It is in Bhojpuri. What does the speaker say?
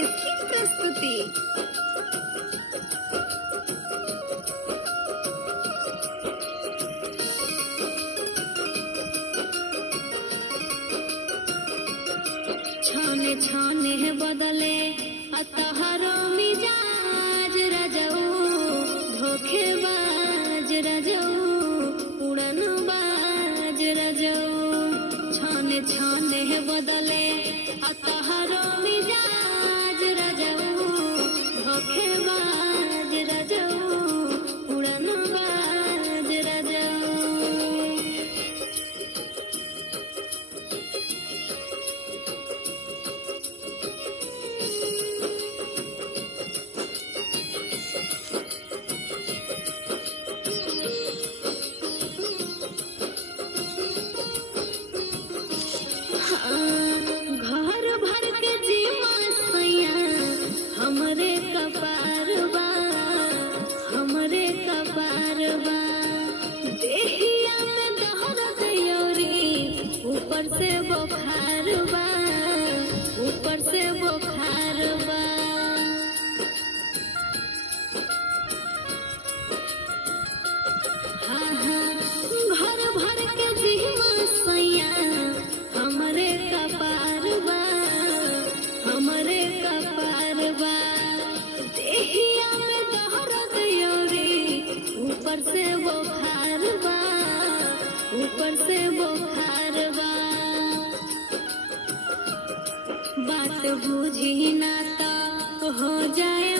एक्सप्रेस की प्रस्तुति। छाने छाने बदले अतहरो मिजाज रजऊ, धोखेबाज रजऊ, उड़नबाज रजऊ। छाने छाने बदले अतहरो मिजाज रजऊ, धोखेबाज रजऊ, उड़नबाज रजऊ। घर भर के जीवा सैया हमरे कपार बा, हमरे कपार बा। देहिया में दहरत योरी, ऊपर से बुखार बा, ऊपर से बुखार बा। हाँ हाँ घर भर के जीवा सैया हमरे कपार बा, हमरे कपार बा। देहिया में दहरत योरी, ऊपर से बुखार बा, ऊपर से बुखार बा। बात बुझी ना तो हो जाए